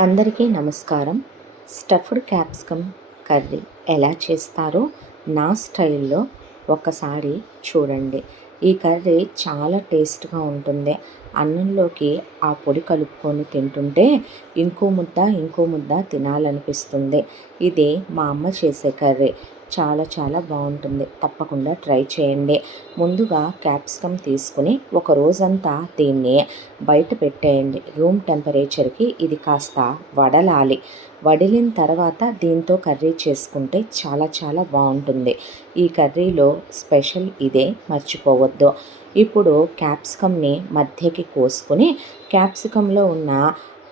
అందరికీ నమస్కారం. Stuffed capsicum curry ఎలా చేస్తారో నా స్టైల్లో ఒకసారి చూడండి. ఈ కర్రీ చాలా టేస్ట్గా ఉంటుంది. అన్నంలోకి ఆ పొడి కలుపుకొని తింటుంటే ఇంకో ముద్ద ఇంకో ముద్ద తినాలనిపిస్తుంది. ఇది మా అమ్మ చేసే కర్రీ. చాలా చాలా బాగుంటుంది. తప్పకుండా ట్రై చేయండి. ముందుగా క్యాప్సికమ్ తీసుకుని ఒక రోజంతా దీన్ని బయట పెట్టేయండి. రూమ్ టెంపరేచర్కి ఇది కాస్త వడలాలి. వడిలిన తర్వాత దీంతో కర్రీ చేసుకుంటే చాలా చాలా బాగుంటుంది. ఈ కర్రీలో స్పెషల్ ఇదే మర్చిపోవద్దు. ఇప్పుడు క్యాప్సికమ్ని మధ్యకి కోసుకుని క్యాప్సికంలో ఉన్న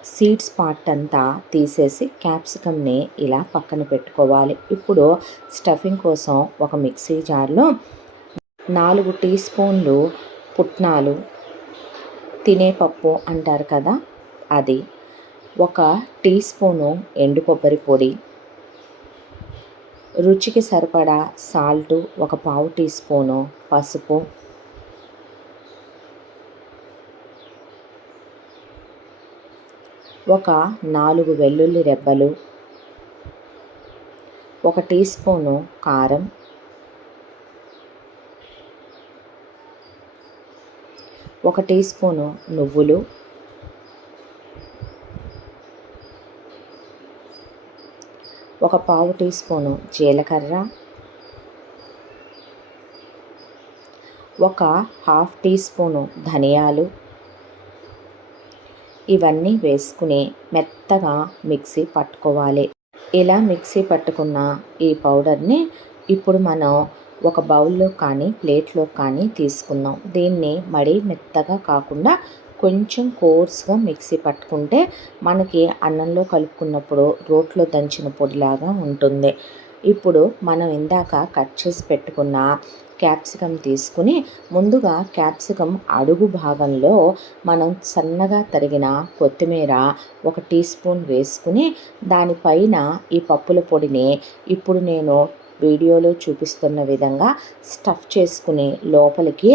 సీడ్స్ పార్ట్ అంతా తీసేసి క్యాప్సికమ్ని ఇలా పక్కన పెట్టుకోవాలి. ఇప్పుడు స్టఫింగ్ కోసం ఒక మిక్సీ జార్లో నాలుగు టీ స్పూన్లు పుట్నాలు తినేపప్పు అంటారు కదా అది ఒక టీ స్పూను ఎండు కొబ్బరి పొడి రుచికి సరిపడా సాల్టు ఒక పావు టీ స్పూను పసుపు ఒక నాలుగు వెల్లుల్లి రెబ్బలు ఒక టీ స్పూను కారం ఒక టీ స్పూను నువ్వులు ఒక పావు టీ స్పూను జీలకర్ర ఒక హాఫ్ టీ స్పూను ధనియాలు ఇవన్నీ వేసుకుని మెత్తగా మిక్సీ పట్టుకోవాలి. ఇలా మిక్సీ పట్టుకున్న ఈ పౌడర్ని ఇప్పుడు మనం ఒక బౌల్లో కానీ ప్లేట్లో కానీ తీసుకుందాం. దీన్ని మరీ మెత్తగా కాకుండా కొంచెం కోర్స్గా మిక్సీ పట్టుకుంటే మనకి అన్నంలో కలుపుకున్నప్పుడు రోట్లో దంచిన పొడిలాగా ఉంటుంది. ఇప్పుడు మనం ఇందాక కట్ చేసి పెట్టుకున్న క్యాప్సికమ్ తీసుకుని ముందుగా క్యాప్సికం అడుగు భాగంలో మనం సన్నగా తరిగిన కొత్తిమీర ఒక టీ స్పూన్ వేసుకుని దానిపైన ఈ పప్పుల పొడిని ఇప్పుడు నేను వీడియోలో చూపిస్తున్న విధంగా స్టఫ్ చేసుకుని లోపలికి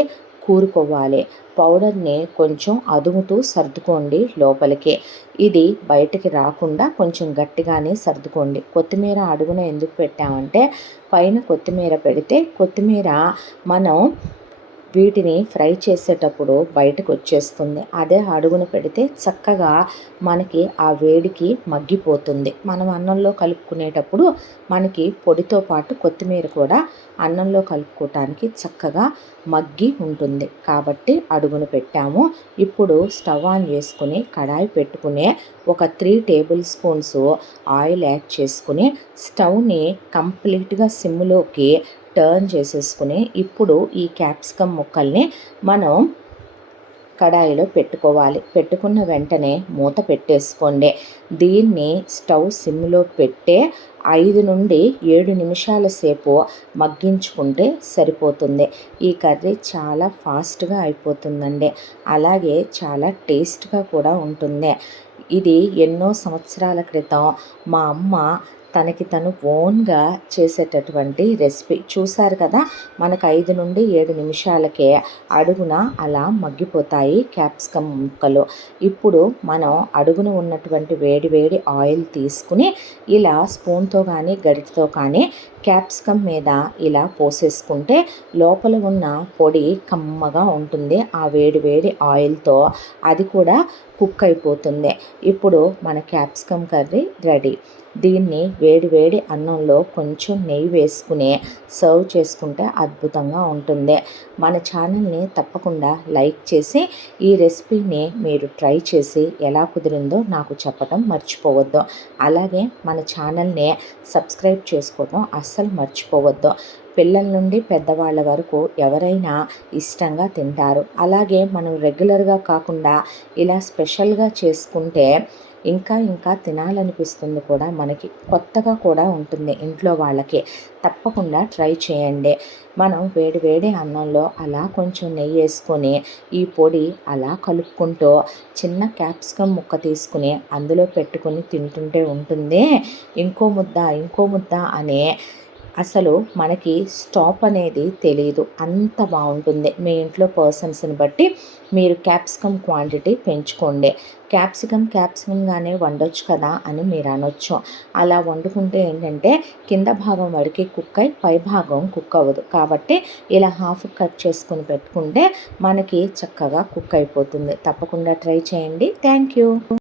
కూరుకోవాలి. పౌడర్ని కొంచెం అదుముతూ సర్దుకోండి లోపలికి. ఇది బయటికి రాకుండా కొంచెం గట్టిగానే సర్దుకోండి. కొత్తిమీర అడుగున ఎందుకు పెట్టామంటే పైన కొత్తిమీర పెడితే కొత్తిమీర మనం వీటిని ఫ్రై చేసేటప్పుడు బయటకు వచ్చేస్తుంది అదే అడుగున పెడితే చక్కగా మనకి ఆ వేడికి మగ్గిపోతుంది. మనం అన్నంలో కలుపుకునేటప్పుడు మనకి పొడితో పాటు కొత్తిమీర కూడా అన్నంలో కలుపుకోవటానికి చక్కగా మగ్గి ఉంటుంది. కాబట్టి అడుగును పెట్టాము. ఇప్పుడు స్టవ్ ఆన్ చేసుకుని కడాయి పెట్టుకునే ఒక three table spoons oil add చేసుకుని స్టవ్ని కంప్లీట్గా సిమ్లోకి టర్న్ చేసేసుకుని ఇప్పుడు ఈ క్యాప్సికమ్ ముక్కల్ని మనం కడాయిలో పెట్టుకోవాలి. పెట్టుకున్న వెంటనే మూత పెట్టేసుకోండి. దీన్ని స్టవ్ సిమ్లో పెట్టే ఐదు నుండి ఏడు నిమిషాల సేపు మగ్గించుకుంటే సరిపోతుంది. ఈ కర్రీ చాలా ఫాస్ట్గా అయిపోతుందండి. అలాగే చాలా టేస్ట్గా కూడా ఉంటుంది. ఇది ఎన్నో సంవత్సరాల క్రితం మా అమ్మ తనకి తను ఓన్గా చేసేటటువంటి రెసిపీ. చూశారు కదా మనకు ఐదు నుండి ఏడు నిమిషాలకే అడుగున అలా మగ్గిపోతాయి క్యాప్సికమ్ ముక్కలు. ఇప్పుడు మనం అడుగున ఉన్నటువంటి వేడి వేడి ఆయిల్ తీసుకుని ఇలా స్పూన్తో కానీ గడిటితో కానీ క్యాప్సికమ్ మీద ఇలా పోసేసుకుంటే లోపల ఉన్న పొడి కమ్మగా ఉంటుంది. ఆ వేడి వేడి ఆయిల్తో అది కూడా కుక్ అయిపోతుంది. ఇప్పుడు మన క్యాప్సికమ్ కర్రీ రెడీ. దీన్ని వేడి వేడి అన్నంలో కొంచెం నెయ్యి వేసుకుని సర్వ్ చేసుకుంటే అద్భుతంగా ఉంటుంది. మన ఛానల్ని తప్పకుండా లైక్ చేసి ఈ రెసిపీని మీరు ట్రై చేసి ఎలా కుదిరిందో నాకు చెప్పడం మర్చిపోవద్దు. అలాగే మన ఛానల్ని సబ్స్క్రైబ్ చేసుకోవడం అస్సలు మర్చిపోవద్దు. పిల్లల నుండి పెద్దవాళ్ళ వరకు ఎవరైనా ఇష్టంగా తింటారు. అలాగే మనం రెగ్యులర్గా కాకుండా ఇలా స్పెషల్గా చేసుకుంటే ఇంకా ఇంకా తినాలనిపిస్తుంది కూడా మనకి. కొత్తగా కూడా ఉంటుంది ఇంట్లో వాళ్ళకి. తప్పకుండా ట్రై చేయండి. మనం వేడి వేడి అన్నంలో అలా కొంచెం నెయ్యి వేసుకొని ఈ పొడి అలా కలుపుకుంటూ చిన్న క్యాప్సికమ్ ముక్క తీసుకుని అందులో పెట్టుకొని తింటుంటే ఉంటుంది. ఇంకో ముద్ద ఇంకో ముద్ద అనే అసలు మనకి స్టాప్ అనేది తెలియదు అంత బాగుంటుంది. మీ ఇంట్లో పర్సన్స్ని బట్టి మీరు క్యాప్సికమ్ క్వాంటిటీ పెంచుకోండి. క్యాప్సికమ్ క్యాప్సికంగానే వండొచ్చు కదా అని మీరు అనొచ్చు. అలా వండుకుంటే ఏంటంటే కింద భాగం వరకు కుక్ అయి పై భాగం కుక్ అవ్వదు. కాబట్టి ఇలా హాఫ్ కట్ చేసుకుని పెట్టుకుంటే మనకి చక్కగా కుక్ అయిపోతుంది. తప్పకుండా ట్రై చేయండి. Thank you.